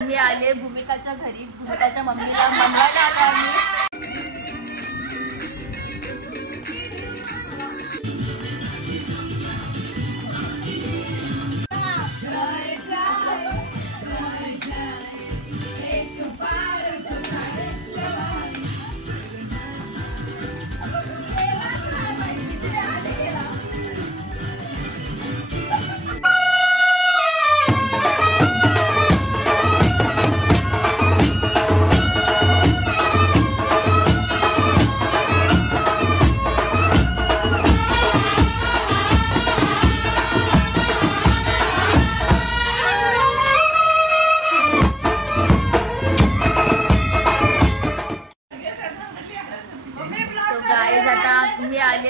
मी आले भूमिकाच्या घरी. भूमिकाच्या मम्मीला मनवायला आलो आम्ही.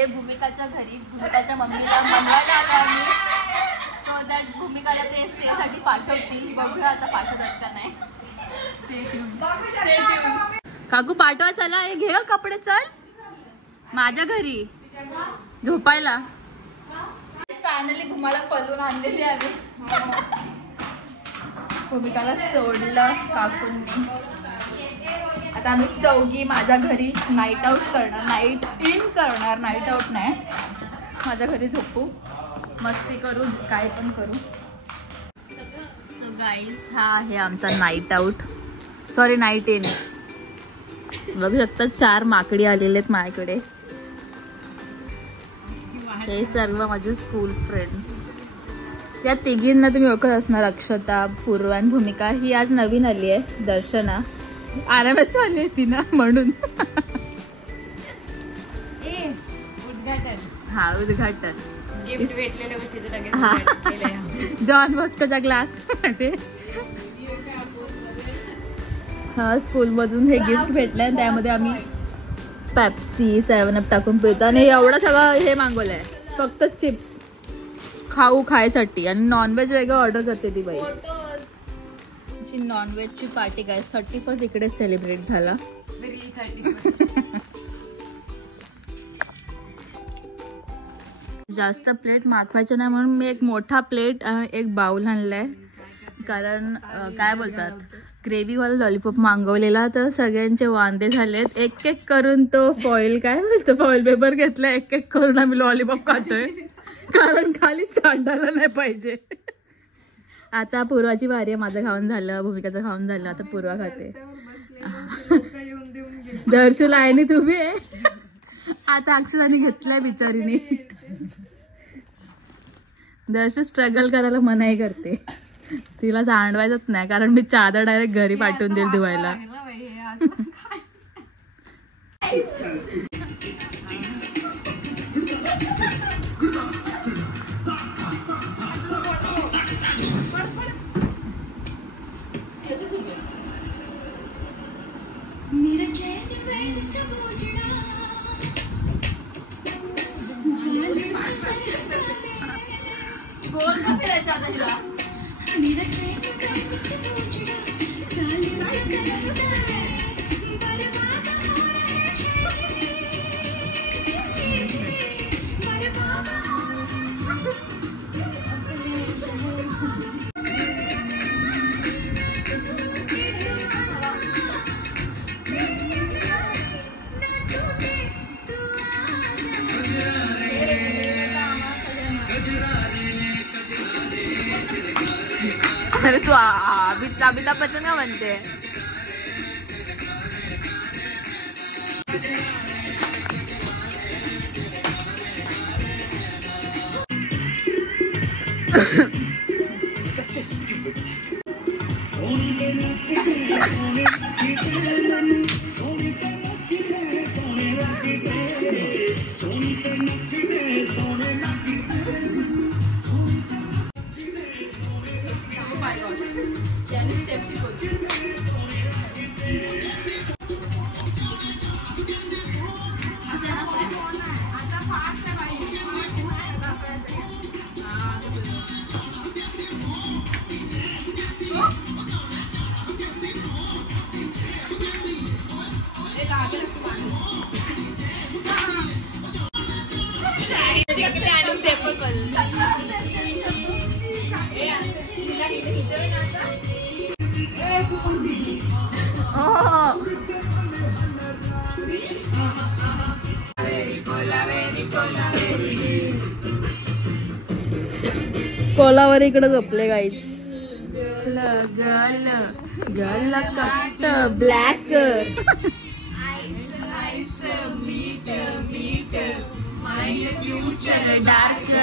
भूमिकाच्या घरी. भूमिकाच्या मम्मीला मनवायला आलो आम्ही. सो दॅट भूमिकाला ते स्टे साठी पाठवतील. बघूया आता पाठवतात का नाही. Stay tune. काकू पाठवा. चला हे घे कपडे. चल माझ्या घरी झोपायला. फायनली भूमाला पलून आणलेली आम्ही. भूमिकाला सोडलं काकूंनी. आता आम्ही चौघी माझ्या घरी नाईट आउट करणार. नाईट इन करणार. नाईट आउट नाही. माझ्या घरी झोपू, मस्ती करू, काय पण करू. सो गाईज हा आहे आमचा night out. Sorry night in. बघू शकता 4 माकडी आलेले आहेत माझ्याकडे. हे सर्व माझे स्कूल फ्रेंड्स. या तिघींना तुम्ही ओळखत असणार. अक्षता, पूर्वा आणि भूमिका. ही आज नवीन आली आहे. दर्शना आरामच आली होती ना म्हणून. उद्घाटन. हा उद्घाटन. गिफ्ट भेटलेलं जॉन बॉस्कोचा ग्लास. हा स्कूल मधून हे गिफ्ट भेटलंय. त्यामध्ये आम्ही पेप्सी 7 अप टाकून पितो. आणि एवढं सगळं हे मागवलंय. फक्त चिप्स खायसाठी. आणि नॉनव्हेज वेगळं ऑर्डर करते ती बाई. नॉनव्हेज ची पार्टी काय 31st इकडे सेलिब्रेट झाला. जास्त प्लेट मागवायचे नाही म्हणून मी एक मोठा प्लेट एक बाउल आणलाय. कारण काय बोलतात ग्रेव्ही वाला लॉलीपॉप मागवलेला. तर सगळ्यांचे वांदे झालेत. एक एक करून तो फॉइल काय बोलतो फॉइल पेपर घेतला. एक एक करून आम्ही लॉलीपॉप खातोय. कारण खाली सांडायला नाही पाहिजे. आता पूर्वाची वारी आहे. माझं खाऊन झालं, भूमिकाचं खाऊन झालं. आता पूर्वा खाते. दर्शू लाईनी तुम्ही आहे. आता अक्षराने घेतलाय बिचारीने. दर्शू स्ट्रगल करायला मनाई करते. तिला सांडवायचंच नाही. कारण मी चादर डायरेक्ट घरी पाठवून देईल धुवायला. गोल का फिरायचं आता तिला. अरे तू अमिताभ बच्चन का म्हणते. कोलावर इकडे झोपले गाईस. गल गल कट ब्लॅक. मीट मीट माय फ्युचर डार्क.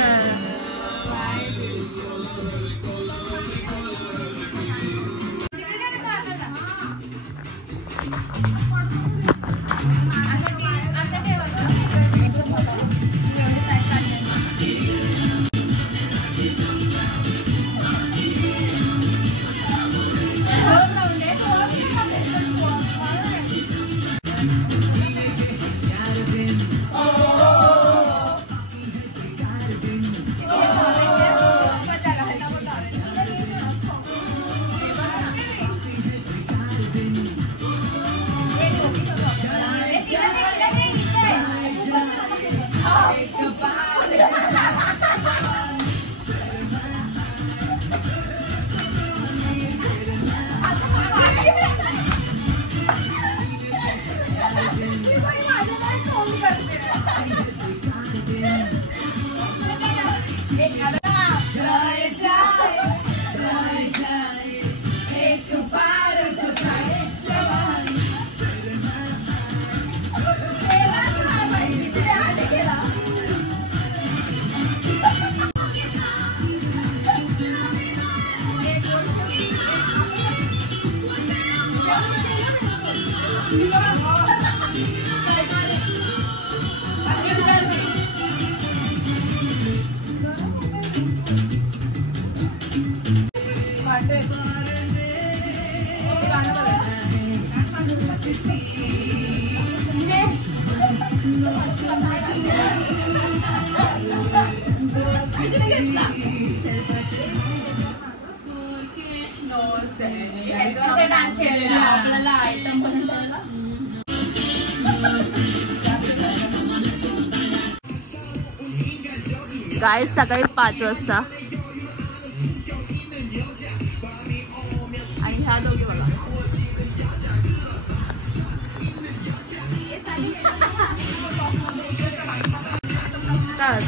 आपल्याला आयटम बनवायला गाय सकाळी 5 वाजता आणि ह्या दोघी बघा काय